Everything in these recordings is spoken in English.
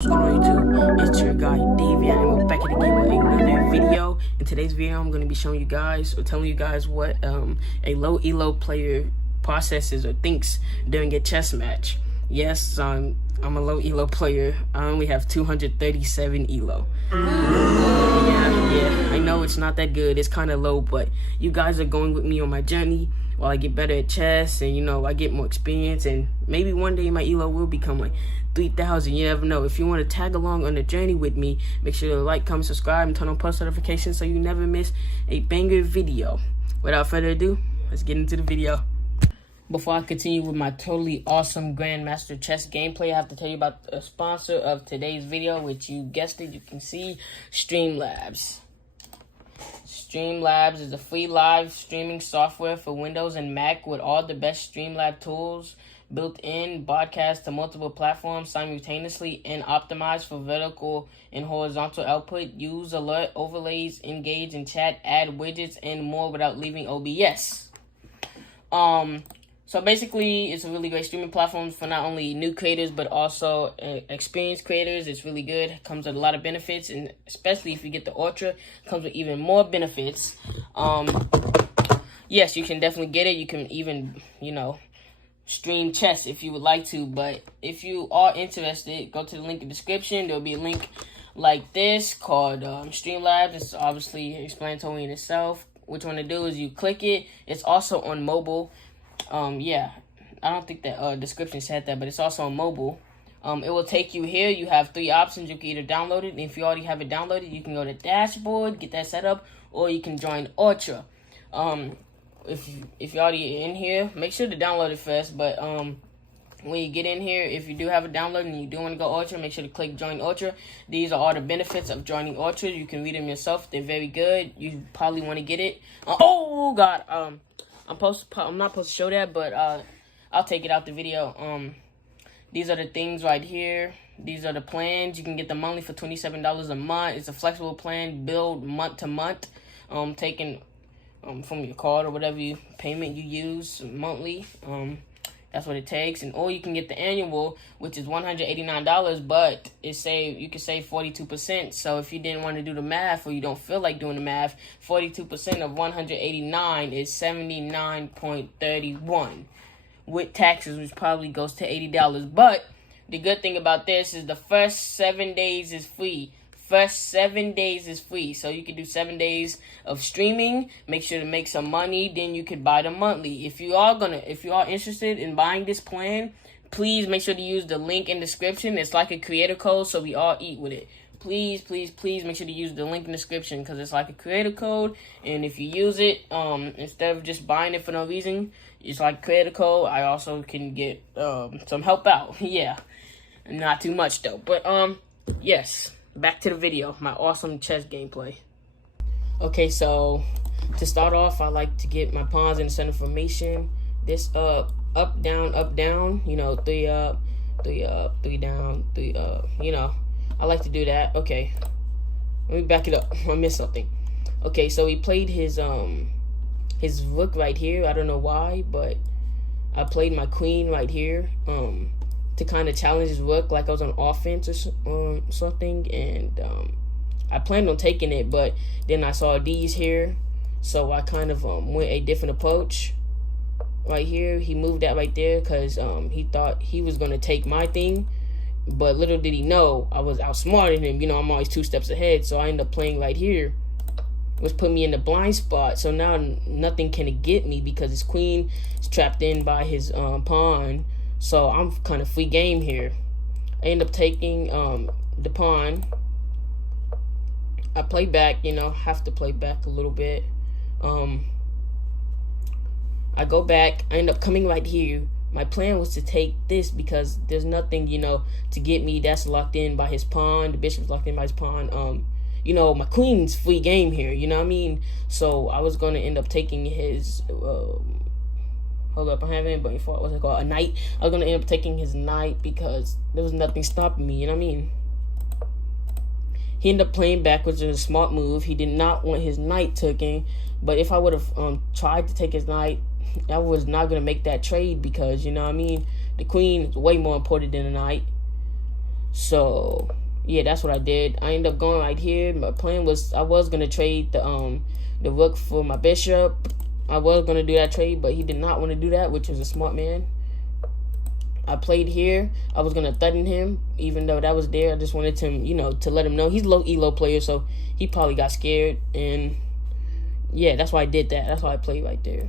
What's going on YouTube? It's your guy Davey and we're back at again with another video. In today's video I'm going to be showing you guys or telling you guys what a low ELO player processes or thinks during a chess match. Yes, I'm a low ELO player. I only have 237 ELO. Yeah, I know it's not that good. It's kind of low, but you guys are going with me on my journey while I get better at chess and, you know, I get more experience, and maybe one day my ELO will become like 3,000. You never know. If you want to tag along on the journey with me, make sure to like, comment, subscribe, and turn on post notifications so you never miss a banger video. Without further ado, let's get into the video. Before I continue with my totally awesome Grandmaster chess gameplay, I have to tell you about the sponsor of today's video, which you guessed it, you can see, Streamlabs. Streamlabs is a free live streaming software for Windows and Mac with all the best Streamlab tools, built-in, broadcast to multiple platforms simultaneously, and optimized for vertical and horizontal output. Use alert overlays, engage in chat, add widgets, and more without leaving OBS. So basically, it's a really great streaming platform for not only new creators, but also experienced creators. It's really good. It comes with a lot of benefits, and especially if you get the Ultra, it comes with even more benefits. Yes, you can definitely get it. You can even, you know, stream chess if you would like to. But if you are interested, go to the link in the description. There'll be a link like this called Streamlabs. It's obviously explanatory in itself. What you want to do is you click it. It's also on mobile. Yeah, I don't think that description said that, but it's also on mobile. It will take you here. You have three options. You can either download it, and if you already have it downloaded, you can go to dashboard, get that set up, or you can join Ultra. If you're already in here, make sure to download it first. But when you get in here, if you do have it downloaded and you do want to go Ultra, make sure to click Join Ultra. These are all the benefits of joining Ultra. You can read them yourself. They're very good. You probably want to get it. Oh God. I'm not supposed to show that, but I'll take it out the video. These are the things right here. These are the plans. You can get the monthly for $27 a month. It's a flexible plan, billed month to month, taken from your card or whatever payment you use monthly. That's what it takes. And or you can get the annual, which is $189, but you can save 42%. So if you didn't want to do the math, or you don't feel like doing the math, 42% of 189 is 79.31 with taxes, which probably goes to $80. But the good thing about this is the first 7 days is free. First 7 days is free, so you can do 7 days of streaming. Make sure to make some money, then you could buy the monthly. If you are interested in buying this plan, please make sure to use the link in the description. It's like a creator code, so we all eat with it. Please make sure to use the link in the description, because it's like a creator code, and if you use it, instead of just buying it for no reason, it's like creator code. I also can get some help out. Yeah, not too much though, but yes. Back to the video, my awesome chess gameplay. Okay, so to start off, I like to get my pawns in the center formation. This up, down, you know, three up, three down, three up, you know. I like to do that. Okay, let me back it up. I missed something. Okay, so he played his rook right here. I don't know why, but I played my queen right here. To kind of challenge his rook like I was on offense or something, and I planned on taking it, but then I saw these here, so I kind of went a different approach. Right here, he moved that right there because he thought he was going to take my thing, but little did he know I was outsmarting him. You know, I'm always 2 steps ahead, so I ended up playing right here, which put me in the blind spot. So now nothing can get me because his queen is trapped in by his pawn. So I'm kind of free game here. I end up taking the pawn. I play back, you know, have to play back a little bit. I go back. I end up coming right here. My plan was to take this because there's nothing, you know, to get me. That's locked in by his pawn. The bishop's locked in by his pawn. You know, my queen's free game here. You know what I mean? So I was going to end up taking his... Hold up, I haven't, but what's it called? A knight. I was going to end up taking his knight because there was nothing stopping me, you know what I mean? He ended up playing back, which is a smart move. He did not want his knight taken, but if I would have tried to take his knight, I was not going to make that trade because, you know what I mean? The queen is way more important than the knight. So yeah, that's what I did. I ended up going right here. My plan was I was gonna trade the rook for my bishop. I was gonna do that trade, but he did not want to do that, which was a smart man. I played here. I was gonna threaten him, even though that was there. I just wanted to, to let him know he's a low ELO player, so he probably got scared, and yeah, that's why I did that. That's why I played right there.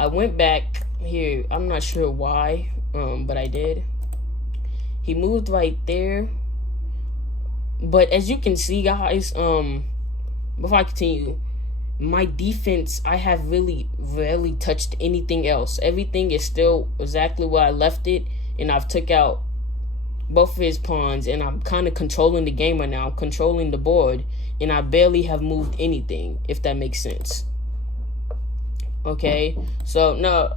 I went back here. I'm not sure why, but I did. He moved right there, but as you can see, guys, before I continue, my defense, I have really rarely touched anything else. Everything is still exactly where I left it, and I've took out both of his pawns, and I'm kind of controlling the game right now. I'm controlling the board, and I barely have moved anything, if that makes sense. Okay, so no.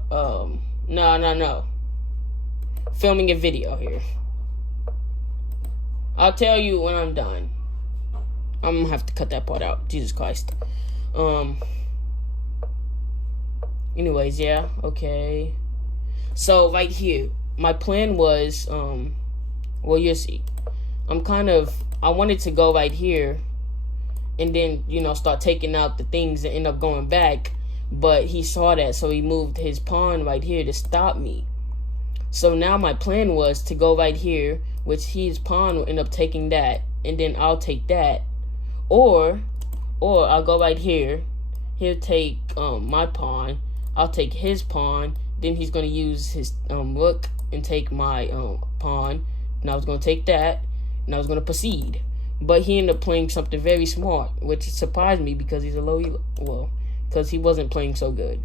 Filming a video here. I'll tell you when I'm done. I'm gonna have to cut that part out. Jesus Christ. Anyways, yeah, okay. So right here, my plan was, well, you'll see. I wanted to go right here and then, start taking out the things that end up going back. But he saw that, so he moved his pawn right here to stop me. So now my plan was to go right here, which his pawn will end up taking that, and then I'll take that. Or I'll go right here. He'll take my pawn. I'll take his pawn. Then he's going to use his rook and take my pawn. And I was going to take that, and I was going to proceed. But he ended up playing something very smart, which surprised me because he's a low ELO. Well, because he wasn't playing so good.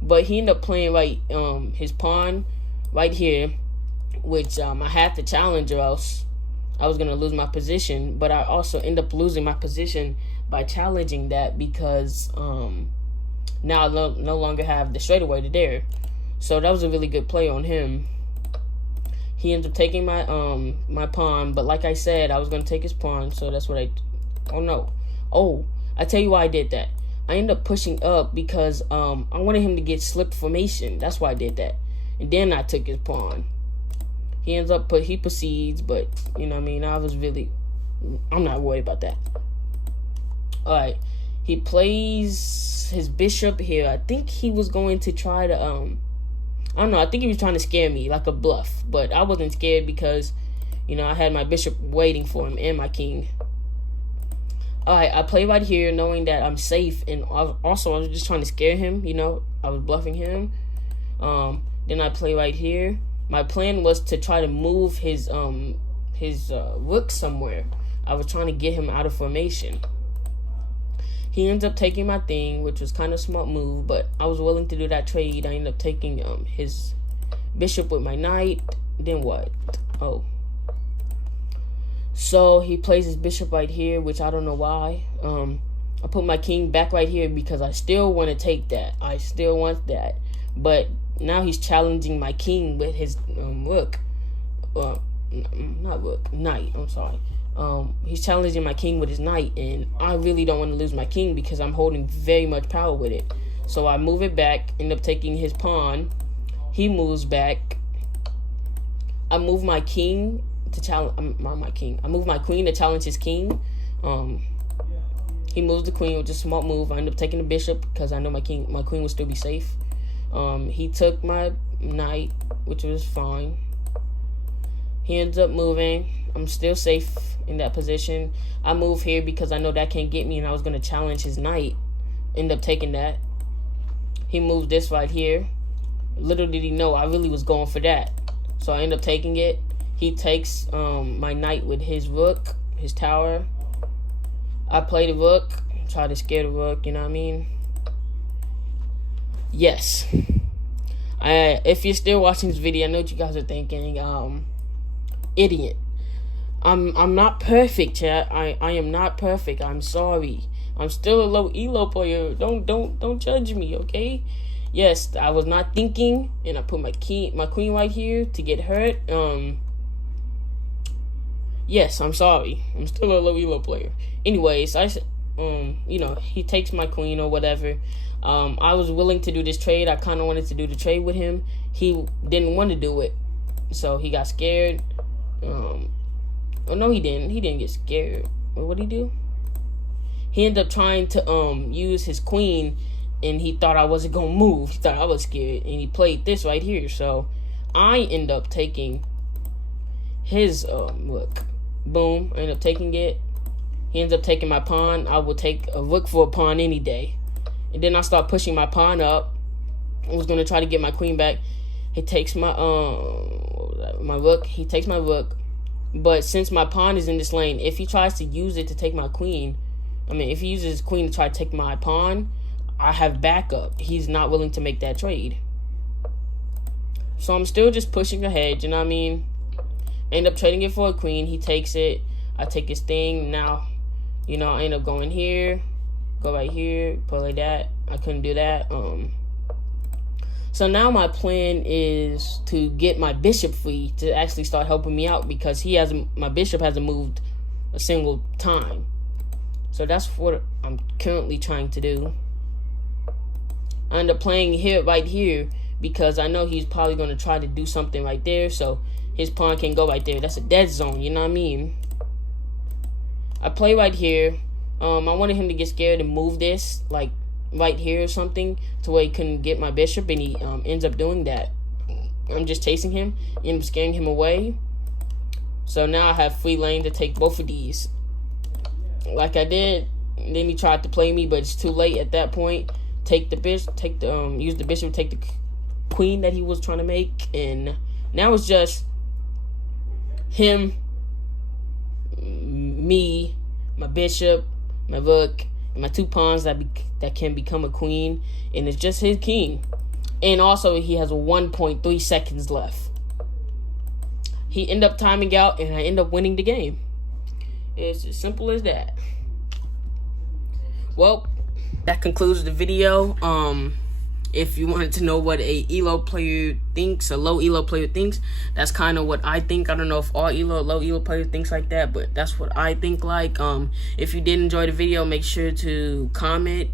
But he ended up playing his pawn right here, which I had to challenge, or else I was going to lose my position. But I also end up losing my position by challenging that, because now I no longer have the straightaway to there. So that was a really good play on him. He ends up taking my my pawn, but like I said, I was going to take his pawn, so that's what I tell you why I did that. I ended up pushing up because I wanted him to get slipped formation. That's why I did that. And then I took his pawn. He proceeds, but you know what I mean, I'm not worried about that. Alright. He plays his bishop here. I think he was going to try to I don't know, I think he was trying to scare me like a bluff, but I wasn't scared because I had my bishop waiting for him and my king. Alright, I play right here knowing that I'm safe, and also I was just trying to scare him, I was bluffing him. Then I play right here. My plan was to try to move his rook somewhere. I was trying to get him out of formation. He ends up taking my thing, which was kind of a smart move, but I was willing to do that trade. I ended up taking his bishop with my knight. Then what? Oh. So he plays his bishop right here, which I don't know why. I put my king back right here because I still want to take that. I still want that. But now he's challenging my king with his rook. Not rook, knight. I'm sorry. He's challenging my king with his knight, and I really don't want to lose my king because I'm holding very much power with it. So I move it back, end up taking his pawn. He moves back. I move my king to challenge my king. I move my queen to challenge his king. He moves the queen, which is a smart move. I end up taking the bishop because I know my queen will still be safe. He took my knight, which was fine. He ends up moving. I'm still safe in that position. I move here because I know that can't get me, and I was going to challenge his knight. End up taking that. He moved this right here. Little did he know I really was going for that. So I end up taking it. He takes my knight with his rook, his tower. I play the rook, try to scare the rook, you know what I mean? Yes. If you're still watching this video, I know what you guys are thinking. Idiot. I'm not perfect, chat. I am not perfect. I'm sorry. I'm still a low ELO player. Don't judge me, okay? Yes, I was not thinking, and I put my queen right here to get hurt. Yes, I'm sorry. I'm still a low ELO player. Anyways, he takes my queen or whatever. I was willing to do this trade. I kind of wanted to do the trade with him. He didn't want to do it, so he got scared. Oh no, he didn't. He didn't get scared. What'd he do? He ended up trying to use his queen, and he thought I wasn't gonna move. He thought I was scared, and he played this right here. So I end up taking his look. Boom. I end up taking it. He ends up taking my pawn. I will take a rook for a pawn any day. And then I start pushing my pawn up. I was gonna try to get my queen back. He takes my rook. He takes my rook. But since my pawn is in this lane, if he tries to use it to take my queen, if he uses his queen to try to take my pawn, I have backup. He's not willing to make that trade. So I'm still just pushing ahead, you know what I mean? End up trading it for a queen. He takes it. I take his thing. Now, you know, I end up going here. Go right here. Play like that. I couldn't do that. So now my plan is to get my bishop free to actually start helping me out, because my bishop hasn't moved a single time. So that's what I'm currently trying to do. I end up playing here, right here, because I know he's probably going to try to do something right there. So his pawn can go right there. That's a dead zone, you know what I mean? I play right here. I wanted him to get scared and move this, like, right here or something, to where he couldn't get my bishop, and he ends up doing that. I'm just chasing him, and scaring him away. So now I have free lane to take both of these, like I did. And then he tried to play me, but it's too late at that point. Take the bishop, use the bishop, take the queen that he was trying to make, and now it's just him, me, my bishop, my rook, and my two pawns that can become a queen, and it's just his king. And also he has 1.3 seconds left. He ended up timing out, and I end up winning the game. It's as simple as that. Well, that concludes the video. If you wanted to know what a ELO player thinks, a low ELO player thinks, that's kind of what I think. I don't know if all low ELO players thinks like that, but that's what I think like. If you did enjoy the video, make sure to comment.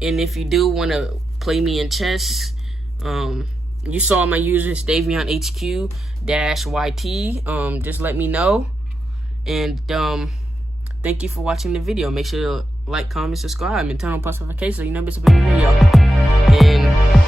And if you do want to play me in chess, you saw my user StavionHQ-YT. Just let me know. And thank you for watching the video. Make sure to like, comment, subscribe, and turn on post notifications so you never miss a video. And